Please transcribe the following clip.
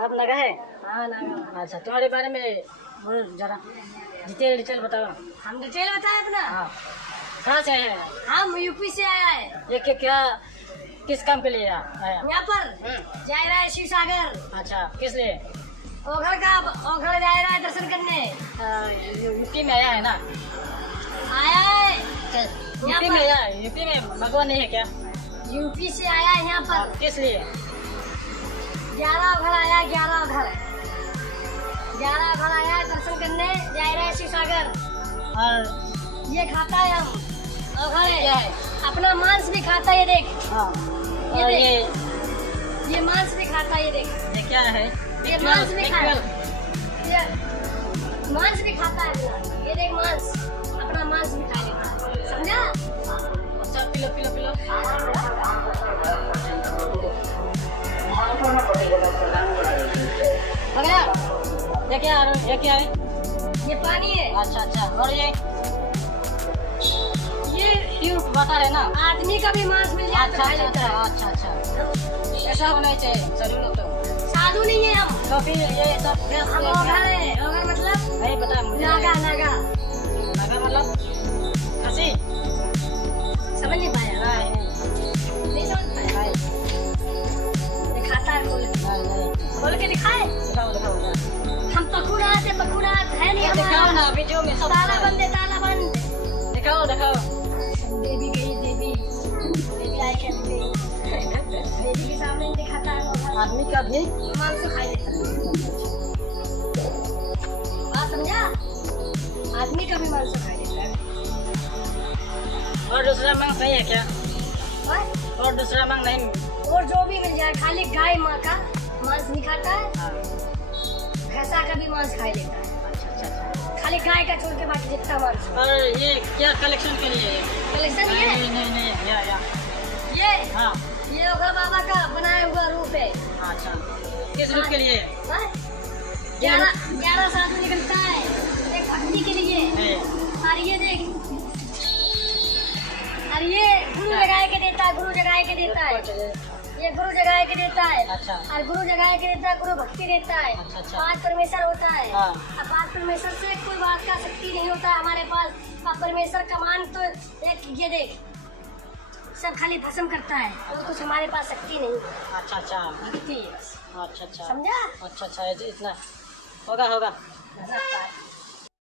आप नगा है? हाँ नागा। अच्छा, तुम्हारे बारे में बोलो जरा, डिटेल बताओ। हम डिटेल बताए अपना। हाँ, कहाँ से आए हैं? हम यूपी से आया है। ये क्या किस काम के लिए आया? यहाँ पर जा रहा है शिव सागर। अच्छा, किस लिए? ओघर जा रहा है दर्शन करने। यूपी में आया है ना? आया है यूपी में आया है? यूपी में भगवान नहीं है क्या? यूपी से आया है यहाँ पर। किस लिए? 11 ओघर आया, 11 ओघर आया है दर्शन करने, जा रहा है शिव सागर। और ये खाता है हम ओघर क्या है? अपना मांस भी खाता है। ये देख। हाँ, ये और देख। ये मांस भी खाता है। ये देख। ये क्या है? ये मांस भी खाता है। ये मांस भी खाता है अपना। ये देख मांस, अपना मांस भी खा लेता है। समझा? अच्छा, पिलो। हो गया? ये क्या है? ये पानी है। अच्छा, और ये क्यों बता रहे ना? आदमी का भी मांस मिल जाता है, खा लेता है। अच्छा, ऐसा होना चाहिए सभी लोग तो। साधु नहीं है हम। तो फिर ये सब हम ओघर है। ओघर मतलब नहीं पता मुझे। नागा। नागा मतलब खसी? समझ नहीं पाया? नहीं समझ पाया? दिखाता है खोल के दिखाए। दिखाओ। हम पखुरात है नहीं दिखाओ हमारा। ना, वीडियो में सब ताला बंद। दिखाओ। देवी आई क्या देवी के सामने नहीं दिखाता है। आदमी का भी मांस खा लेता है। बात समझा? आदमी का भी मांस खा लेता है। और दूसरा मांग नहीं है क्या? और दूसरा मांग नहीं? और जो भी मिल जाए, खाली गाय माँ का मांस नहीं खाता है। हाँ। भैंसा का भी मांस खा लेता है। अच्छा। खाली गाय का छोड़ के बाकी जितना मांस। और ये क्या कलेक्शन के लिए है? कलेक्शन ये नहीं या ये हाँ, ये ओघर बाबा का बनाया हुआ रूप है। अच्छा, किस रूप के लिए? 11 साधु निकलता है एक भक्ति के लिए। और ये देख, और ये गुरु जगाए के देता है। ये गुरु जगाए के देता है। अच्छा। और गुरु जगाए के देता है, गुरु भक्ति देता है। अच्छा। 5 परमेश्वर होता है। हाँ। अब 5 परमेश्वर से कोई बात का शक्ति नहीं होता है हमारे पास। अब परमेश्वर का मान तो एक ये देख, सब खाली भस्म करता है और कुछ हमारे पास शक्ति नहीं है। अच्छा। भक्ति है बस। अच्छा। समझा? अच्छा, इतना होगा।